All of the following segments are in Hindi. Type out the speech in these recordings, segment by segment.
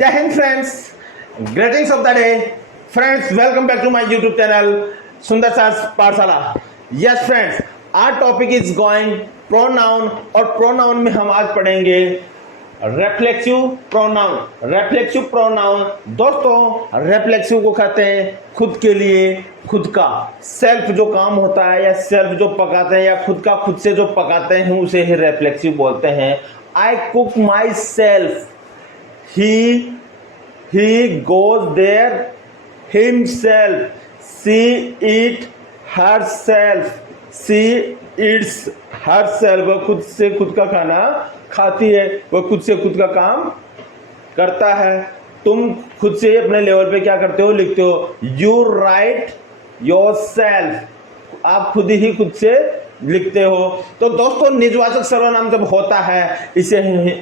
Jai Hind friends, greetings of the day. Friends, welcome back to my YouTube channel Sundar Sar's Pathshala. Yes friends, our topic is going pronoun और pronoun में हम आज पढ़ेंगे रेफ्लेक्सिव प्रोनाउन। रेफ्लेक्सिव प्रोनाउन दोस्तों, रेफ्लेक्सिव को कहते हैं खुद के लिए, खुद का सेल्फ जो काम होता है या सेल्फ जो पकाते हैं या खुद का खुद से जो पकाते हैं उसे ही रेफ्लेक्सिव बोलते हैं। I cook my self, he goes there himself, she eat herself, she eats herself। वह खुद से खुद का खाना खाती है, वह खुद से खुद का काम करता है। तुम खुद से अपने लेवल पे क्या करते हो, लिखते हो यू राइट योर सेल्फ, आप खुद ही खुद से लिखते हो। तो दोस्तों, निजवाचक सर्वनाम जब होता है इसे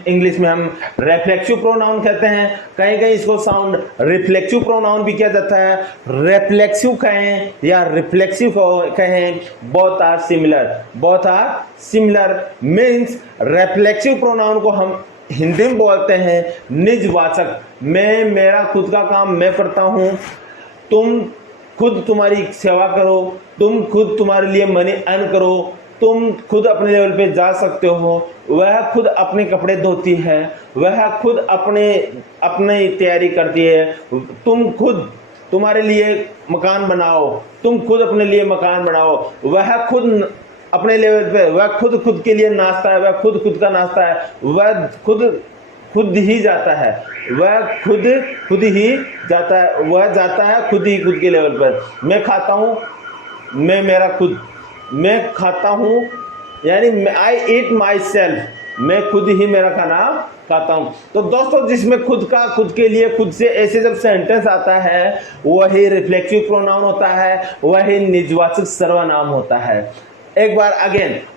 इंग्लिश में हम रेफ्लेक्सिव प्रोनाउन कहते हैं। कहीं कहीं इसको साउंड रिफ्लेक्सिव प्रोनाउन भी किया जाता है। रेफ्लेक्सिव कहें या रिफ्लेक्सिव कहें, both are similar. Both are similar means reflexive pronoun को हम हिंदी में बोलते हैं निजवाचक। मैं, मेरा खुद का काम मैं करता हूं, तुम खुद तुम्हारी सेवा करो, तुम खुद तुम्हारे लिए मनी अर्न करो, तुम खुद अपने लेवल पे जा सकते हो। वह खुद अपने कपड़े धोती है, वह खुद अपने तैयारी करती है। तुम खुद तुम्हारे लिए मकान बनाओ, तुम खुद अपने लिए मकान बनाओ। वह खुद अपने लेवल पे, वह खुद के लिए नाचता है, वह खुद का नाचता है, वह खुद ही जाता है, वह खुद ही जाता है, वह जाता है खुद के लेवल पर। मैं खाता हूँ, मैं खाता हूँ यानी आई ईट माई सेल्फ, मैं खुद ही मेरा खाना खाता हूँ। तो दोस्तों, जिसमें खुद का, खुद के लिए, खुद से ऐसे जब सेंटेंस आता है वही रिफ्लेक्सिव प्रोनाउन होता है, वही निजवाचक सर्वनाम होता है। एक बार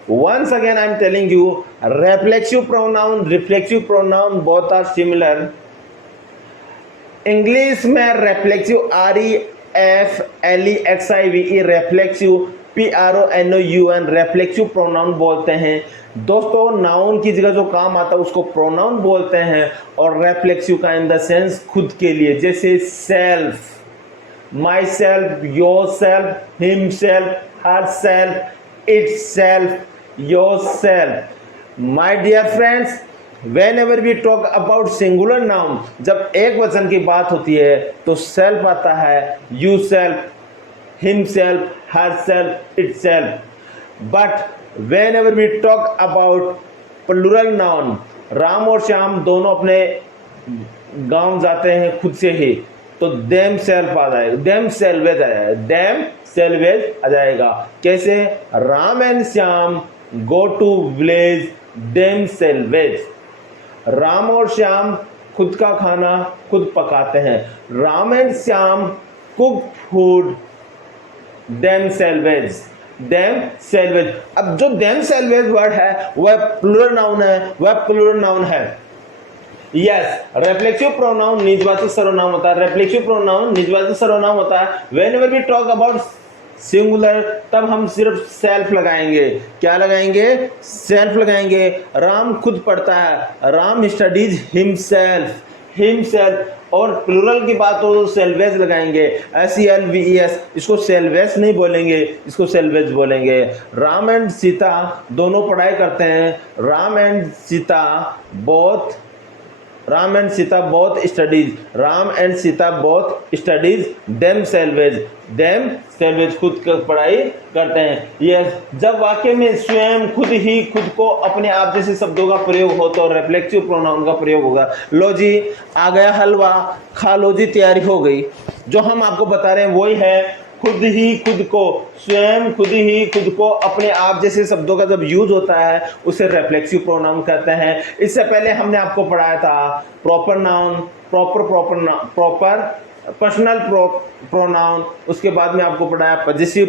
once again I am telling you, reflexive pronoun, reflexive pronoun both are similar। English में रेफ्लेक्सिव REFLEXIVE रेफ्लेक्सिव PRONOUN रेफ्लेक्सिव प्रोनाउन बोलते हैं। दोस्तों, नाउन की जगह जो काम आता है उसको प्रोनाउन बोलते हैं, और रेफ्लेक्सिव का इन द सेंस खुद के लिए, जैसे self, my self, your self, himself, her self, itself, yourself। My dear friends, whenever we talk about singular noun, जब एक वचन की बात होती है तो self आता है, you self, himself, herself, itself। But whenever we talk about plural noun, Ram और श्याम दोनों अपने गांव जाते हैं खुद से ही, तो देम सेल्फ आ जाएगा, देम सेल्वेज आ जाएगा, देम सेल्वेज आ जाएगा। कैसे? Ram and Shyam go to village them selves. Ram और श्याम खुद का खाना खुद पकाते हैं। Ram and Shyam cook food them selves, them selves. अब जो देम सेल्वेज वर्ड है वह प्लूरल नाउन है, वह प्लूरल नाउन है। यस, रेफ्लेक्सिव प्रोनाउन निजवाचक सर्वनाम होता है। रेफ्लेक्सिव प्रोनाउन निजवाचक सर्वनाम होता है। Whenever we talk about singular, तब हम सिर्फ सेल्फ लगाएंगे। क्या लगाएंगे? सेल्फ लगाएंगे। राम खुद पढ़ता है, राम स्टडीज हिमसेल्फ, हिमसेल्फ। और प्लूरल की बात हो तो सेल्वेज लगाएंगे, SELVES। इसको सेल्वेज नहीं बोलेंगे, इसको सेल्वेज बोलेंगे। राम एंड सीता दोनों पढ़ाई करते हैं। Ram and Sita both studies, Ram and Sita both studies them salvage, खुद की पढ़ाई करते हैं। यस, जब वाक्य में स्वयं, खुद ही, खुद को, अपने आप जैसे शब्दों का प्रयोग हो तो रेफ्लेक्सिव प्रोनाउन का प्रयोग होगा। लो जी, आ गया हलवा, खा लो जी, तैयारी हो गई। जो हम आपको बता रहे हैं वही है खुद ही खुद को, स्वयं खुद ही खुद को, अपने आप जैसे शब्दों का जब यूज होता है उसे रेफ्लेक्सिव प्रोनाउन कहते हैं। इससे पहले हमने आपको पढ़ाया था proper noun, proper personal pronoun. उसके बाद में आपको पढ़ाया पजेसिव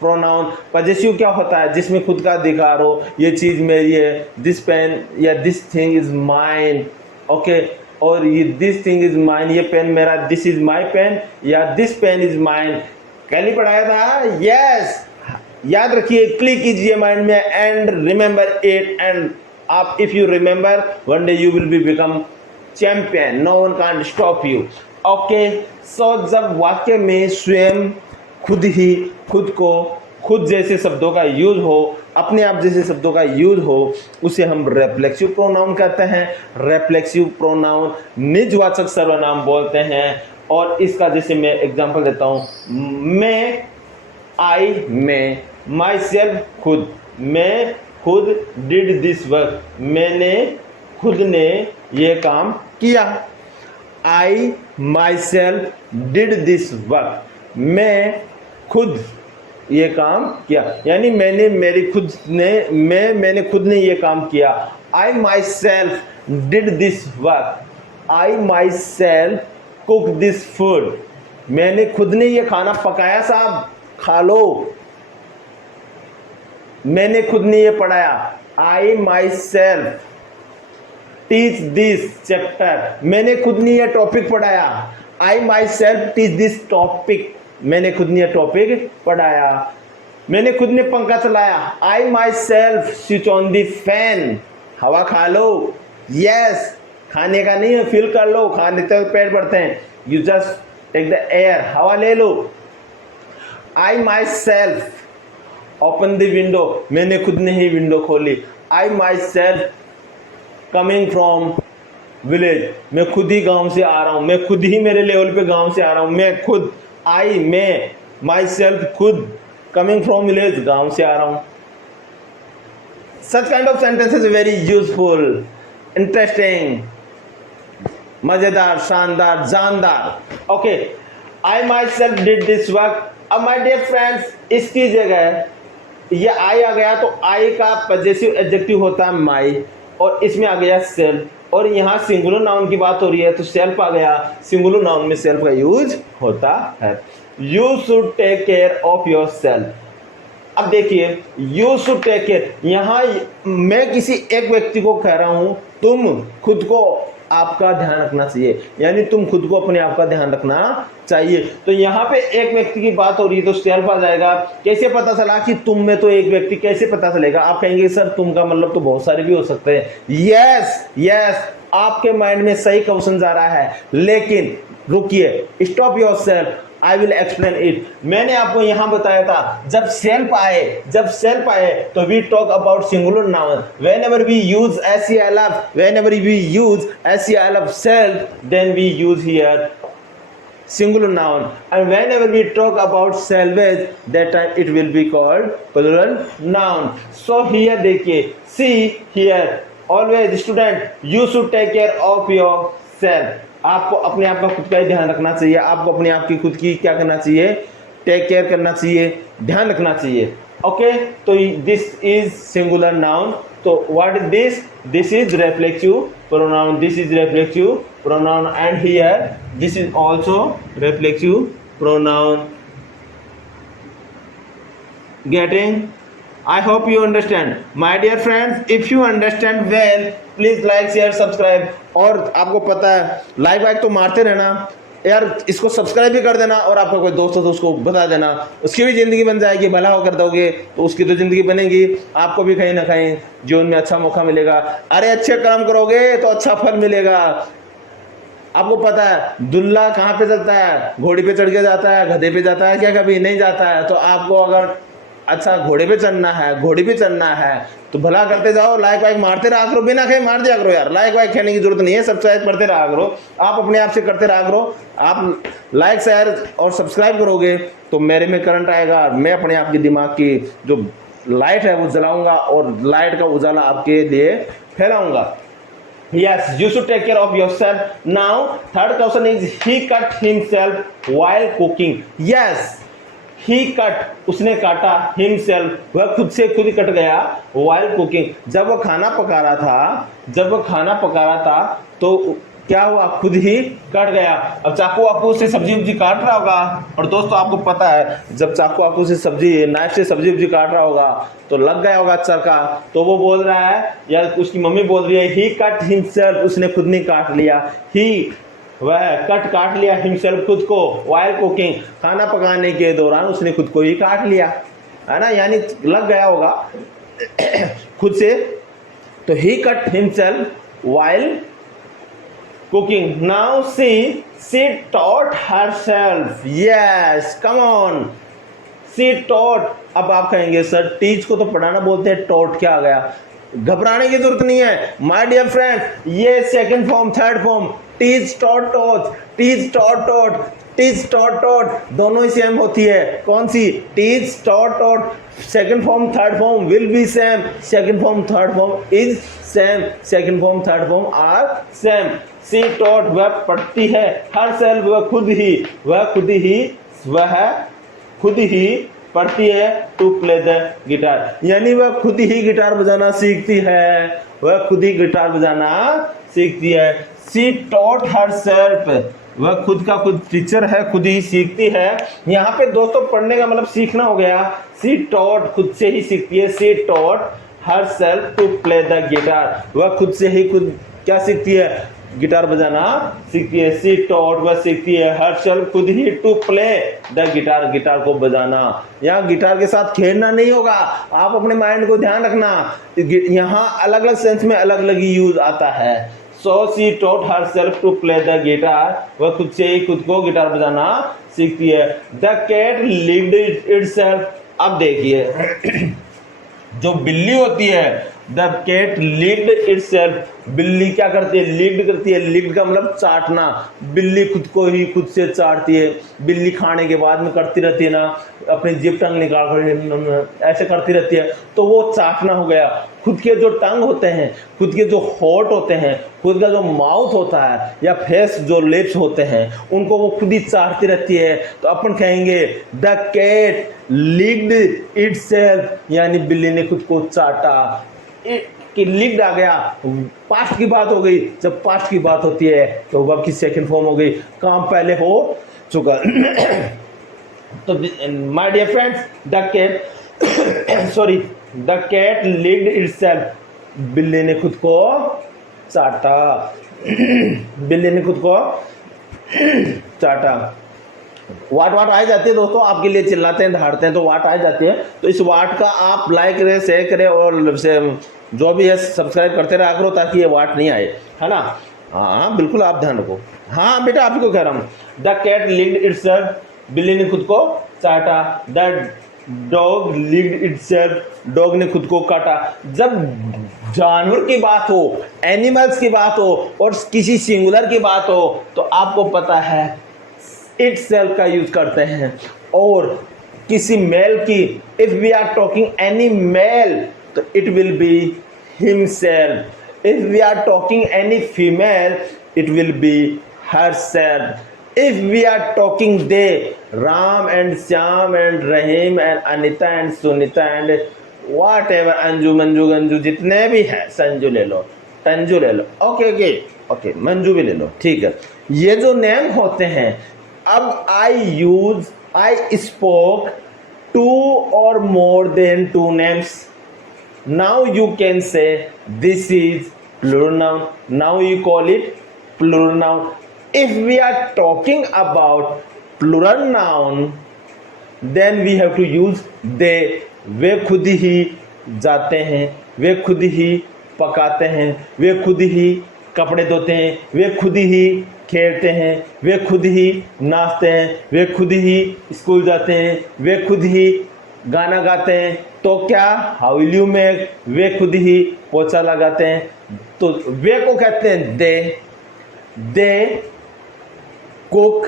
प्रोनाउन। पजेसिव क्या होता है? जिसमें खुद का अधिकार हो, ये चीज मेरी है, दिस पेन या this thing is mine, okay. और ये दिस थिंग इज माइन, ये पेन मेरा, दिस इज माई पेन या दिस पेन इज माइन। कल ही पढ़ाया था। यस, याद रखिए, क्लिक कीजिए माइंड में एंड रिमेंबर इट। एंड आप, if you remember, one day you will be become champion, no one can stop you. Okay, so जब वाक्य में स्वयं, खुद ही, खुद को, खुद जैसे शब्दों का यूज हो, अपने आप जैसे शब्दों का यूज हो, उसे हम रेफ्लेक्सिव प्रोनाउन कहते हैं। रेफ्लेक्सिव प्रोनाउन निजवाचक सर्वनाम बोलते हैं। और इसका जैसे मैं एग्जांपल देता हूं, मैं, आई, मैं, माई सेल्फ, खुद, मैं खुद, डिड दिस वर्क, मैंने, खुद ने ये काम किया। I myself did this work, मैं खुद ये काम किया, यानी मैंने खुद ने ये काम किया। I myself did this work, I myself cook this food, मैंने खुद ने ये खाना पकाया साहब, खा लो। मैंने खुद ने ये पढ़ाया, I myself teach this chapter, मैंने खुद ने ये टॉपिक पढ़ाया। I myself teach this topic, मैंने खुद ने ये टॉपिक पढ़ाया। मैंने खुद ने पंखा चलाया, I myself switch on the fan, हवा खा लो। यस, खाने का नहीं है, फील कर लो, खाने तक पेट भरते हैं। You just take the air, हवा ले लो। I myself open the window, मैंने खुद ने ही विंडो खोली। I myself coming from village, मैं खुद ही गांव से आ रहा हूं, मैं खुद ही मेरे लेवल पे गांव से आ रहा हूं। मैं खुद, आई, मैं, माई सेल्फ खुद, कमिंग फ्रॉम विलेज, गांव से आ रहा हूं। Such kind of sentences very useful, interesting, मजेदार, शानदार, जानदार। Okay, I myself did this work. अब माय डियर फ्रेंड्स, इसकी जगह ये आई आ गया तो आई का पजेसिव एडजेक्टिव होता है माई, और इसमें आ गया सेल्फ, और यहाँ सिंगुलर नाउन की बात हो रही है तो सेल्फ आ गया। सिंगुलर नाउन में सेल्फ का यूज होता है। You should take care of your self. अब देखिए, यू शुड टेक केयर, यहाँ मैं किसी एक व्यक्ति को कह रहा हूं, तुम खुद को आपका ध्यान रखना चाहिए, यानी तुम खुद को अपने आप का ध्यान रखना चाहिए। तो यहाँ पे एक व्यक्ति की बात हो रही है तो सेल्फ आ जाएगा। कैसे पता चला कि तुम में तो एक व्यक्ति, कैसे पता चलेगा? आप कहेंगे सर तुम का मतलब तो बहुत सारे भी हो सकते हैं। यस, आपके माइंड में सही क्वेश्चन जा रहा है, लेकिन रुकिए, stop your self, I will explain it. मैंने आपको यहां बताया था, जब सेल्फ आए तो we talk about singular noun. whenever we use self, then we use here singular noun, and whenever we talk about salvage, that time it will be called plural noun. So here देखिए, see here, always student, you should take care of yourself. आपको अपने आप का खुद का ही ध्यान रखना चाहिए, आपको अपने आप की खुद की क्या करना चाहिए? टेक केयर करना चाहिए, ध्यान रखना चाहिए। ओके, तो दिस इज सिंगुलर नाउन। तो what is this? This is reflexive pronoun, this is reflexive pronoun, and here this is also reflexive pronoun. Getting? I hope you understand. My dear friends, if you understand well, please like, share, subscribe. और आपको पता है, लाइक तो मारते रहना यार, इसको सब्सक्राइब भी कर देना, और आपका कोई दोस्त हो तो उसको बता देना, उसकी भी ज़िंदगी बन जाएगी। भला हो कर दोगे तो उसकी तो ज़िंदगी बनेगी, आपको भी कहीं ना कहीं जीवन में अच्छा मौका मिलेगा। अरे अच्छे कर्म करोगे तो अच्छा फल मिलेगा। आपको पता है दुल्हा कहाँ पे चलता है? घोड़ी पे चढ़ के जाता है, गधे पे जाता है क्या? कभी नहीं जाता है। तो आपको अगर अच्छा घोड़े पे चढ़ना है, घोड़ी पे चढ़ना है, तो भला करते जाओ, लाइक वाइक मारते रहा करो, बिना कहे मार दिया करो यार। लाइक वाइक कहने की जरूरत नहीं है, सब्सक्राइब करते रहा करो, आप अपने आप से करते रहा करो। आप लाइक, शेयर और सब्सक्राइब करोगे तो मेरे में करंट आएगा, मैं अपने आप के दिमाग की जो लाइट है वो जलाऊंगा, और लाइट का उजाला आपके लिए फैलाऊंगा। Yes, you should take care of yourself. Now, third question is he cut himself while cooking. Yes, he cut, उसने काटा, himself, वह खुद से खुद ही कट गया, while cooking, जब वह खाना पका रहा था तो क्या हुआ? खुद ही कट गया। अब चाकू वाकू से सब्जी उब्जी काट रहा होगा, और दोस्तों आपको पता है जब चाकू वाकू से सब्जी, नाइफ से सब्जी उब्जी काट रहा होगा तो लग गया होगा चरका, तो वो बोल रहा है, या उसकी मम्मी बोल रही है, ही कट हिमसेल्फ, उसने खुद ने काट लिया। ही, वह काट लिया, हिमसेल्फ खुद को, वाइल कुकिंग, खाना पकाने के दौरान उसने खुद को ही काट लिया, है ना, यानी लग गया होगा खुद से। तो he cut himself while cooking. Now she taught herself. Yes, come on. She taught. अब आप कहेंगे सर टीच को तो पढ़ाना बोलते हैं, टॉट क्या आ गया? घबराने की जरूरत नहीं है माय डियर फ्रेंड, ये second form third form, teach taught taught, teach taught taught, teach taught taught दोनों ही सेम होती है। कौन सी? Teach taught taught, second form third form will be same, second form third form is same, second form third form are same. She taught वह पढ़ती है, हर सेल्फ वह खुद ही, वह खुद ही पढ़ती है टू प्ले द गिटार, यानी वह खुद ही गिटार बजाना सीखती है, वह खुद ही गिटार बजाना सीखती है। सी टॉट हर सेल्फ, वह खुद का खुद टीचर है, खुद ही सीखती है। यहाँ पे दोस्तों पढ़ने का मतलब सीखना हो गया। सी टॉट खुद से ही सीखती है, she taught herself to play the guitar, वह खुद से ही खुद क्या सीखती है? गिटार बजाना सीखती है। सी टॉट वह सीखती है, हर सेल्फ खुद ही to play the guitar, guitar को बजाना। यहाँ गिटार के साथ खेलना नहीं होगा, आप अपने माइंड को ध्यान रखना, यहाँ अलग अलग सेंस में अलग अलग यूज आता है। So she taught herself to play the guitar, वह खुद से ही खुद को गिटार बजाना सीखती है। द कैट लिव्ड इटसेल्फ, अब देखिए जो बिल्ली होती है, द कैट लिव्ड इटसेल्फ, बिल्ली क्या करती है? लिव्ड करती है। लिव्ड का मतलब चाटना, बिल्ली खुद को ही खुद से चाटती है। बिल्ली खाने के बाद में करती रहती है ना, अपनी जीभ टंग निकाल कर ऐसे करती रहती है, तो वो चाटना हो गया। खुद के जो टंग होते हैं, खुद के जो होठ होते हैं, खुद का जो माउथ होता है या फेस जो लिप्स होते हैं, उनको वो खुद ही चाटती रहती है। तो अपन कहेंगे द कैट लिव्ड इटसेल्फ, यानी बिल्ली ने खुद को चाटा। कि लिव्ड आ गया, पास्ट की बात हो गई। जब पास्ट की बात होती है तो वर्ब की सेकंड फॉर्म हो गई, काम पहले हो चुका। तो my dear friends, the cat sorry the cat lived itself, बिल्ली ने खुद को चाटा, बिल्ली ने खुद को चाटा। वाट आ जाती है दोस्तों, आपके लिए चिल्लाते हैं दहाड़ते हैं तो वाट आ जाती है। तो इस वाट का आप लाइक करें, शेयर करें और जो भी है सब्सक्राइब करते रहा करो ताकि ये वाट नहीं आए, है ना? हाँ बिल्कुल, आप ध्यान रखो। हाँ बेटा आप ही को कह रहा हूँ। द कैट लिव्ड इटसेल्फ, बिल्ली ने खुद को चाटा। The dog lived itself, dog ने खुद को काटा। जब जानवर की बात हो, एनिमल्स की बात हो और किसी सिंगुलर की बात हो, तो आपको पता है इटसेल्फ का यूज करते हैं। और किसी मेल की, if we are talking any male, तो it will be himself. If we are talking any female, it will be herself. If we are talking they, Ram and Shyam and Rahim and Anita and Sunita and whatever, Anju Manju Ganju जितने भी हैं, संजू ले लो, तंजू ले लो, ओके मंजू भी ले लो, ठीक है। ये जो नेम होते हैं, अब आई स्पोक टू और more than two names. Now you can say this is plural noun, now you call it plural noun. If we are talking about plural noun, then we have to use they. वे खुद ही जाते हैं, वे खुद ही पकाते हैं, वे खुद ही कपड़े धोते हैं, वे खुद ही खेलते हैं, वे खुद ही नाचते हैं, वे खुद ही स्कूल जाते हैं, वे खुद ही गाना गाते हैं। तो क्या? हाउ विल यू मेक, वे खुद ही पोछा लगाते हैं। तो वे को कहते हैं they cook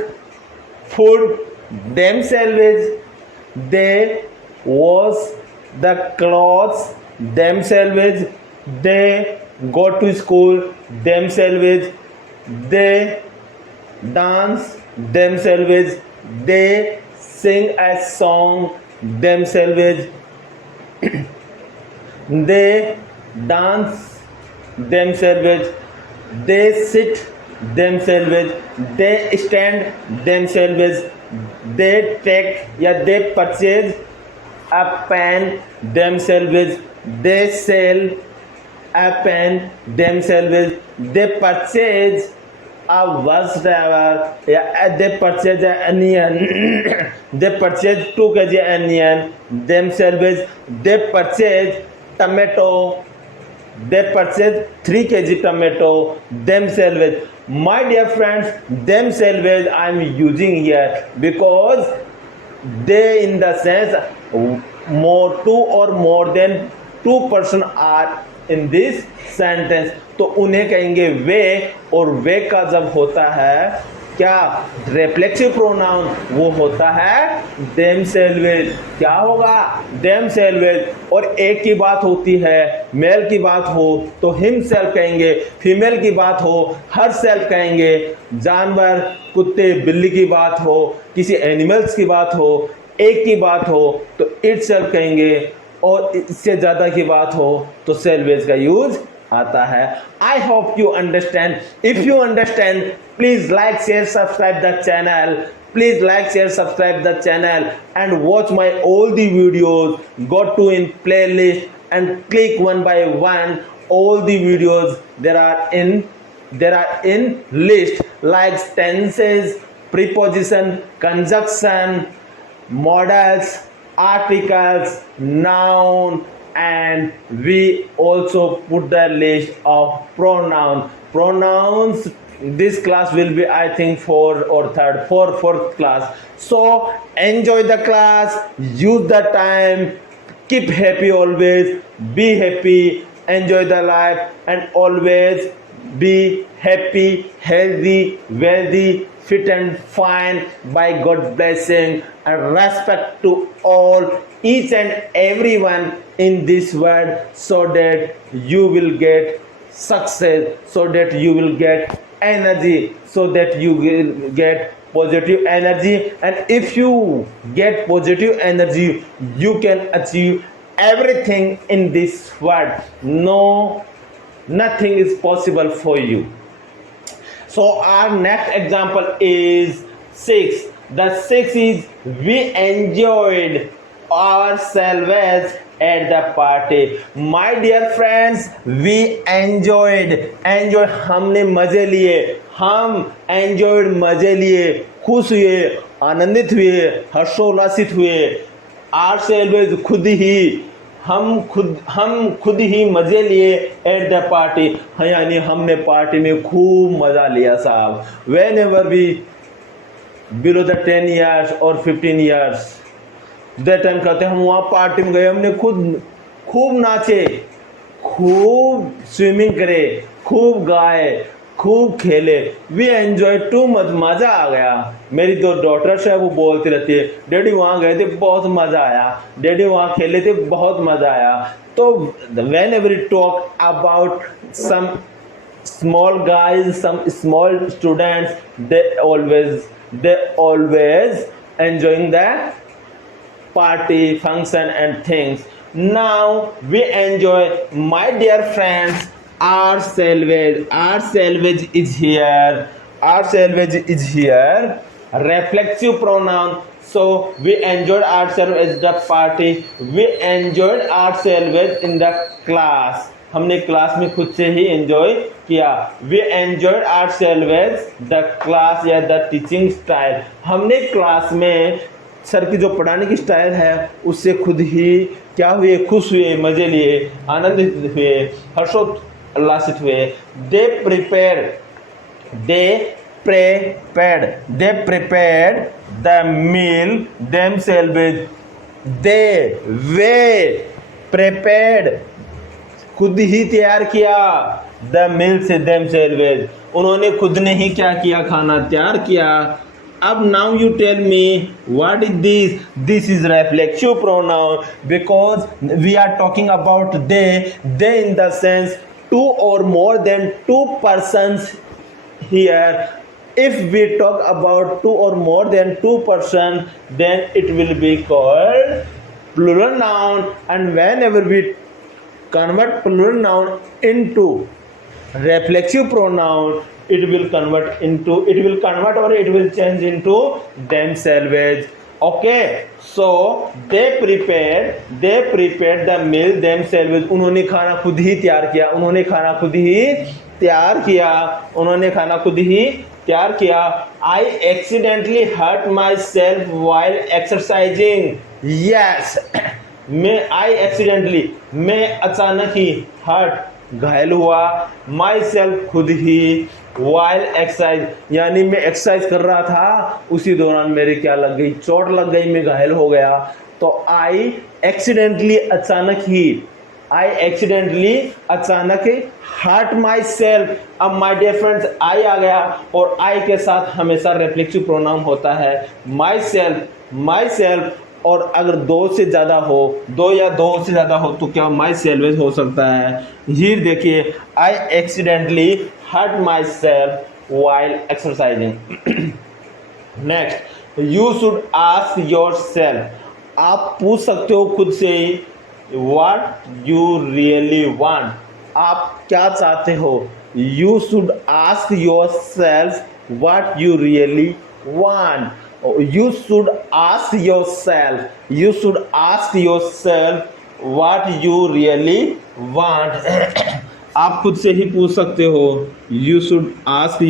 food themselves, they wash the clothes themselves, they go to school themselves, they dance themselves, they sing a song themselves, they dance themselves, they sit themselves, they stand themselves, they take या they purchase a pen themselves, they sell a pen themselves, they purchase a bus driver या they purchase an onion they purchase 2 kg onion themselves, they purchase tomato they purchase 3 kg tomato themselves. My dear friends, themselves I am using here because they in the sense more two or more than two person are in this sentence, तो उन्हें कहेंगे वे, और वे का जब होता है क्या रेफ्लेक्सिव प्रोनाउन, वो होता है themselves. क्या होगा themselves. और एक की बात होती है, मेल की बात हो तो himself कहेंगे, फीमेल की बात हो herself कहेंगे, जानवर कुत्ते बिल्ली की बात हो, किसी एनिमल्स की बात हो, एक की बात हो तो itself कहेंगे, और इससे ज़्यादा की बात हो तो selves का यूज आता है. I hope you understand. If you understand, please like, share, subscribe the channel. Please like, share, subscribe the channel and watch my all the videos. Go to in playlist and click one by one all the videos there are in list like tenses, preposition, conjunction, modals, articles, noun, and we also put the list of pronouns. This class will be I think fourth class. So enjoy the class, use the time, keep happy always, be happy, enjoy the life, and always be happy, healthy, wealthy, fit and fine by God's blessing, and respect to all, each and everyone in this world, so that you will get success, so that you will get energy, so that you will get positive energy. And if you get positive energy, you can achieve everything in this world. No, nothing is possible for you. So our next example is 6. The 6 is we enjoyed ourselves at the party. My dear friends, we enjoy हमने मजे लिए, हम enjoyed मजे लिए, खुश हुए, आनंदित हुए, हर्षोल्लासित हुए. ourselves खुद ही, हम खुद ही मजे लिए एट द पार्टी, यानी हमने पार्टी में खूब मजा लिया साहब. whenever we below the 10 years or 15 years, that time कहते हैं हम वहाँ पार्टी में गए, हमने खुद खूब नाचे, खूब स्विमिंग करे, खूब गाए, खूब खेले. वी एंजॉय टू मच, मज़ा आ गया. मेरी दो डॉटर्स है, वो बोलती रहती है डैडी वहाँ गए थे बहुत मज़ा आया, डैडी वहाँ खेले थे बहुत मज़ा आया. तो whenever talk about some small guys, some small students, they always enjoying the party, function and things. Now we enjoy, my dear friends, ourselves is here, reflexive pronoun. So we enjoyed ourselves at the party, we enjoyed ourselves in the class. हमने क्लास में खुद से ही एंजॉय किया. We enjoyed ourselves the class या द टीचिंग स्टाइल. हमने क्लास में सर की जो पढ़ाने की स्टाइल है उससे खुद ही क्या हुए, खुश हुए, मजे लिए, आनंदित हुए, हर्षोल्लासित हुए. They prepared the meal themselves. वे प्रिपेयर्ड खुद ही तैयार किया, द मील से themselves, उन्होंने खुद ने ही क्या किया, खाना तैयार किया. अब now you tell me what is this? This is reflexive pronoun because we are talking about they in the sense two or more than two persons here. If we talk about two or more than two persons, then it will be called plural noun. And whenever we convert plural noun into reflexive pronoun, it will convert or it will change into themselves. Okay, so they prepared the meal themselves. उन्होंने खाना खुद ही तैयार किया. I accidentally hurt myself while exercising. Yes, मैं अचानक ही hurt घायल हुआ, माई सेल्फ खुद ही, वाइल एक्सरसाइज यानी मैं एक्सरसाइज कर रहा था उसी दौरान मेरे क्या लग गई, चोट लग गई, मैं घायल हो गया। तो आई एक्सीडेंटली अचानक हर्ट माई सेल्फ। अब माय डियर फ्रेंड्स आई आ गया और आई के साथ हमेशा रिफ्लेक्सिव प्रोनाउन होता है माई सेल्फ। और अगर दो या दो से ज्यादा हो तो क्या माई सेल्फ हो सकता है। हियर देखिए, I accidentally hurt myself while exercising. Next, you should ask yourself, आप पूछ सकते हो खुद से व्हाट यू रियली वांट, आप क्या चाहते हो। You should ask your self what you really want. You should ask yourself what you really want. आप खुद से ही पूछ सकते हो। You should ask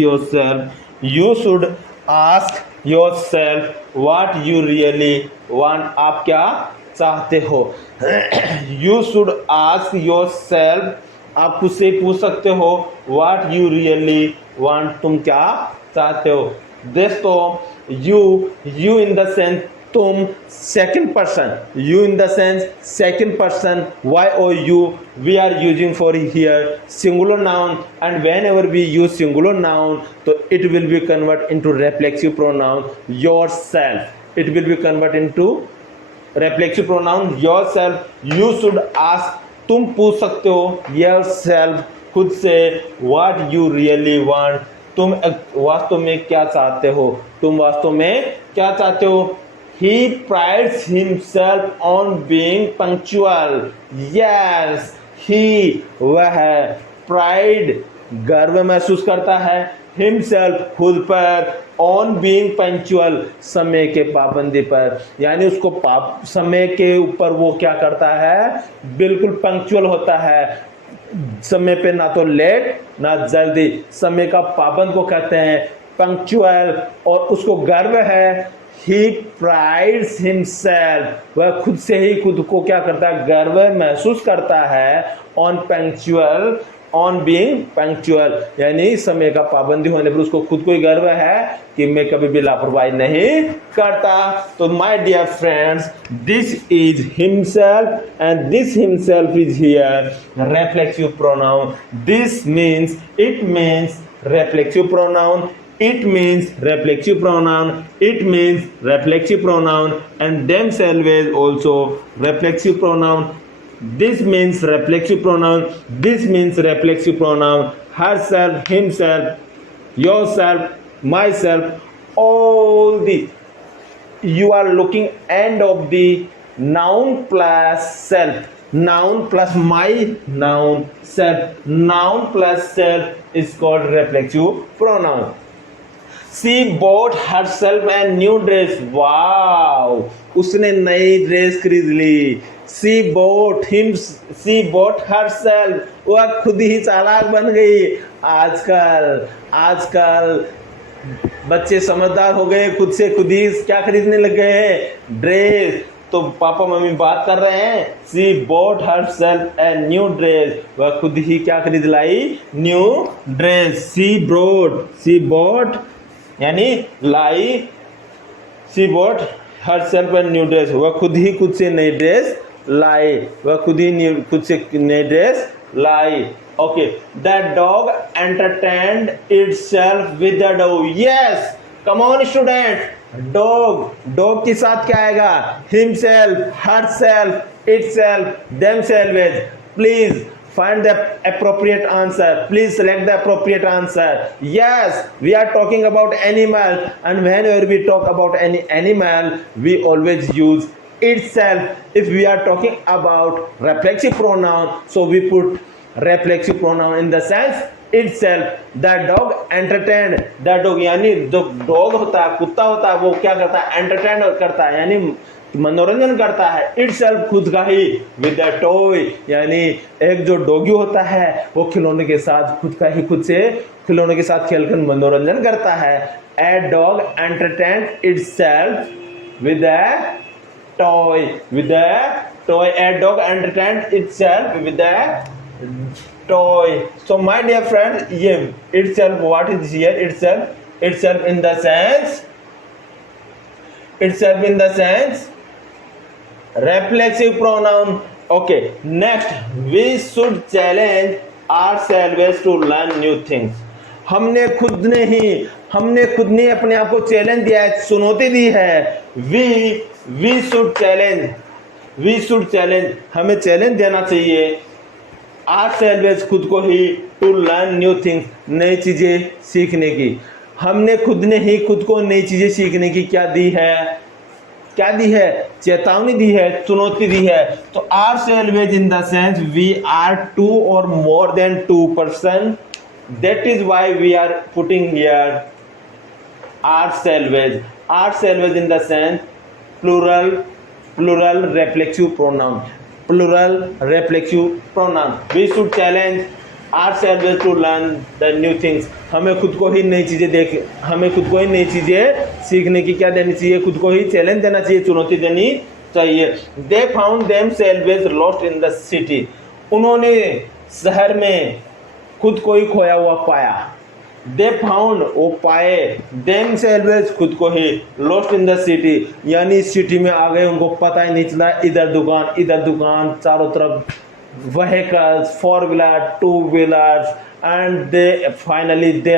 yourself what you really want. आप क्या चाहते हो। You should ask yourself, आप खुद से ही पूछ सकते हो what you really want, तुम क्या चाहते हो। दोस्तों, you in the sense तुम, second person you, we are using for here singular noun, and whenever we use singular noun so it will be convert into reflexive pronoun yourself. You should ask, तुम पूछ सकते हो yourself, खुद से, what you really want, तुम वास्तव में क्या चाहते हो। He prides himself on being punctual. Yes, he, वह pride गर्व महसूस करता है, himself खुद पर, on being punctual समय के पाबंदी पर, यानी उसको समय के ऊपर वो क्या करता है, बिल्कुल पंक्चुअल होता है, समय पे ना तो लेट ना जल्दी, समय का पाबंद को कहते हैं पंक्चुअल। और उसको गर्व है, he prides himself, वह खुद से ही खुद को क्या करता है, गर्व महसूस करता है, on being punctual, यानी समय का पाबंदी होने पर उसको खुद को ही गर्व है कि मैं कभी भी लापरवाही नहीं करता। तो my dear friends, this is himself and this himself is here reflexive pronoun. This means, it means reflexive pronoun. It means reflexive pronoun, and themselves is also reflexive pronoun. This means reflexive pronoun. This means reflexive pronoun. Herself, himself, yourself, myself. All the, you are looking end of the noun plus self. Noun plus my noun self. Noun plus self is called reflexive pronoun. She bought herself a new dress. Wow! उसने नई ड्रेस खरीद ली। She bought herself. वह खुद ही चालाक बन गई। आजकल बच्चे समझदार हो गए, खुद से खुद ही क्या खरीदने लग गए हैं, ड्रेस। तो पापा मम्मी बात कर रहे हैं, She bought herself a new dress. वह खुद ही क्या खरीद लाई, न्यू ड्रेस। She bought यानी लाई, She bought herself a new dress. वह खुद से नई dress lie. Okay, the dog entertained itself with the dough. Yes, come on student. Dog के साथ क्या आएगा, himself, herself, itself, themselves. Please find the appropriate answer. Please select the appropriate answer. Yes, we are talking about animal, and whenever we talk about any animal, we always use itself. If we are talking about reflexive pronoun, so we put reflexive pronoun in the sense itself. The dog entertained. The dog यानी जो डॉग होता है, कुत्ता होता है, वो क्या करता है, एंटरटेन करता है, यानी मनोरंजन करता है, itself खुद का ही, with a toy यानी एक जो डॉगी होता है वो खिलौने के साथ खुद से खिलौने के साथ खेलकर मनोरंजन करता है। A dog entertained itself with a toy. A dog entertained itself with a toy. So my dear friends, ये itself, what is here? Itself in the sense reflexive pronoun. Okay, next we should challenge ourselves to learn new things. हमने खुद ने अपने आप को चैलेंज दिया है, चुनौती दी है. we should challenge, हमें चैलेंज देना चाहिए ourselves, खुद को ही, to learn new things, नई चीजें सीखने की. हमने खुद को नई चीजें सीखने की क्या दी है, चेतावनी दी है, चुनौती दी है. तो ourselves in the sense we are two or more than two person. That is why we are putting here ourselves in the sense plural reflexive pronoun. We should challenge ourselves to learn the new things. हमें खुद को ही नई चीजें सीखने की क्या देनी चाहिए, खुद को ही चैलेंज देना चाहिए, चुनौती देनी चाहिए. They found themselves lost in the city. उन्होंने शहर में खुद को ही खोया हुआ पाया. They found, वो पाए, themselves, खुद को ही, lost in the city, यानी सिटी में आ गए, उनको पता ही नहीं चला, इधर दुकान, चारों तरफ vehicles, 4-wheeler, 2-wheelers, and they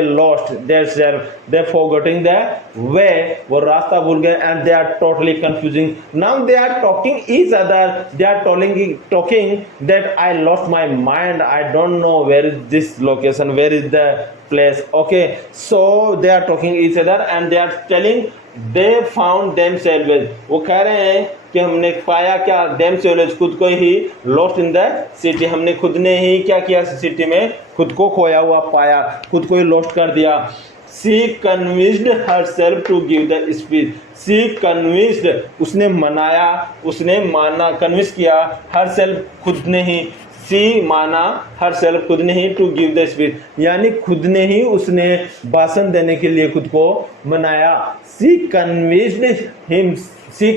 lost themselves. They forgetting the way, वो रास्ता भूल गए, and they are totally confusing. Now they are talking each other. They are talking that I lost my mind. I don't know where is this location, where is the place. Okay, so they are talking each other and they are telling they found themselves. वो कह रहे हैं कि हमने पाया क्या, themselves, खुद को ही, lost in the city, हमने खुद ने ही क्या किया, सिटी में खुद को खोया हुआ पाया, खुद को ही lost कर दिया. She convinced herself to give the speech. She convinced, उसने मनाया, उसने माना, convince किया, herself, खुद ने ही, she माना, herself, खुद ने ही, to give the speech, यानी खुद ने ही उसने भाषण देने के लिए खुद को मनाया. She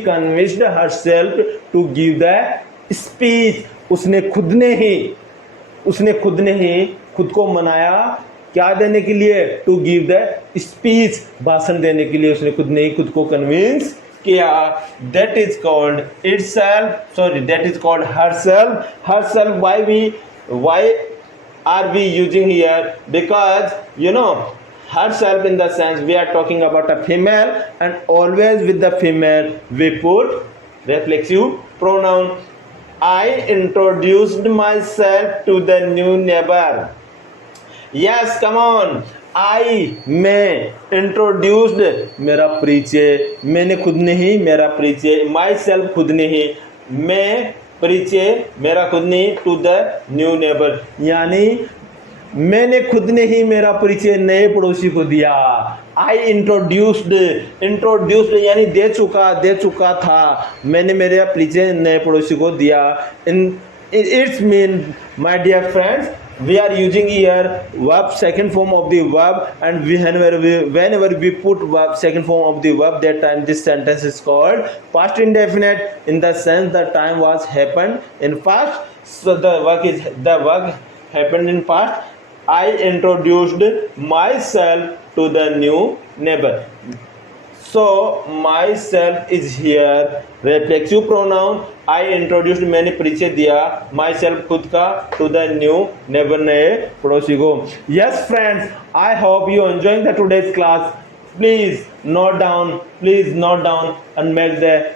convinced herself to give the speech. उसने खुद ने ही खुद को मनाया क्या देने के लिए, टू गिव द स्पीच, भाषण देने के लिए उसने खुद ने ही खुद को कन्विंस किया. That is called herself. Why are we using here? Because herself in the sense we are talking about a female, and always with the female we put reflexive pronoun. I introduced myself to the new neighbor. Yes, come on. मैं introduced, मेरा परिचय, मैंने खुद ने ही मेरा परिचय, myself, खुद ने ही, मैं परिचय मेरा खुद ने ही, to the new neighbor, यानी मैंने खुद ने ही मेरा परिचय नए पड़ोसी को दिया. I introduced यानी दे चुका था, मैंने मेरा परिचय नए पड़ोसी को दिया. It's mean, my dear friends, we are using here verb second form of the verb, and whenever we put verb second form of the verb, that time this sentence is called past indefinite, in the sense the time was happened in past, so the work happened in past. I introduced myself to the new neighbor. So myself is here reflexive pronoun. I introduced, मैंने परिचय दिया, myself, खुद का, to the new neighbor, नए पड़ोसी को. Yes friends, I hope you enjoying the today's class. Please note down and make the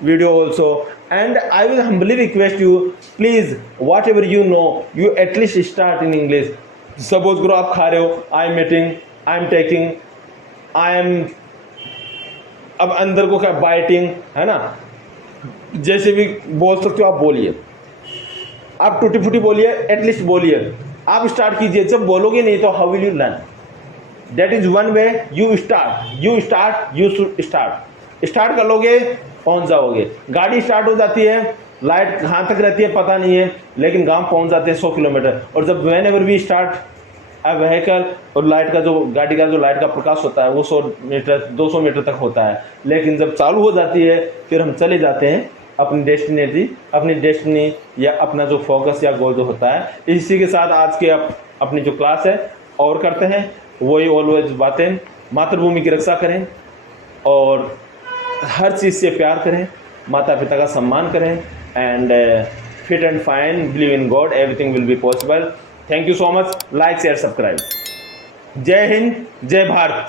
video also. And I will humbly request you, please, whatever you know, you at least start in English. Suppose करो आप खा रहे हो, I am eating, I am taking, I am, अब अंदर को क्या, बाइटिंग, है ना, जैसे भी बोल सकते हो आप बोलिए, आप टूटी फूटी बोलिए, एटलीस्ट बोलिए, आप स्टार्ट कीजिए. जब बोलोगे नहीं तो how will you learn? That is one way. You start कर लोगे, पहुंच जाओगे. गाड़ी स्टार्ट हो जाती है, लाइट कहाँ तक रहती है पता नहीं है, लेकिन गांव पहुंच जाते हैं 100 किलोमीटर. और जब whenever we start a vehicle, और लाइट का जो गाड़ी का जो लाइट का प्रकाश होता है वो 100 मीटर 200 मीटर तक होता है, लेकिन जब चालू हो जाती है फिर हम चले जाते हैं अपनी डेस्टिनी या अपना जो फोकस या गोल जो होता है। इसी के साथ आज के अपनी जो क्लास है और करते हैं, वही ऑलवेज बातें, मातृभूमि की रक्षा करें और हर चीज़ से प्यार करें, माता पिता का सम्मान करें and fit and fine, believe in God, everything will be possible. Thank you so much. Like share subscribe. जय हिंद, जय भारत।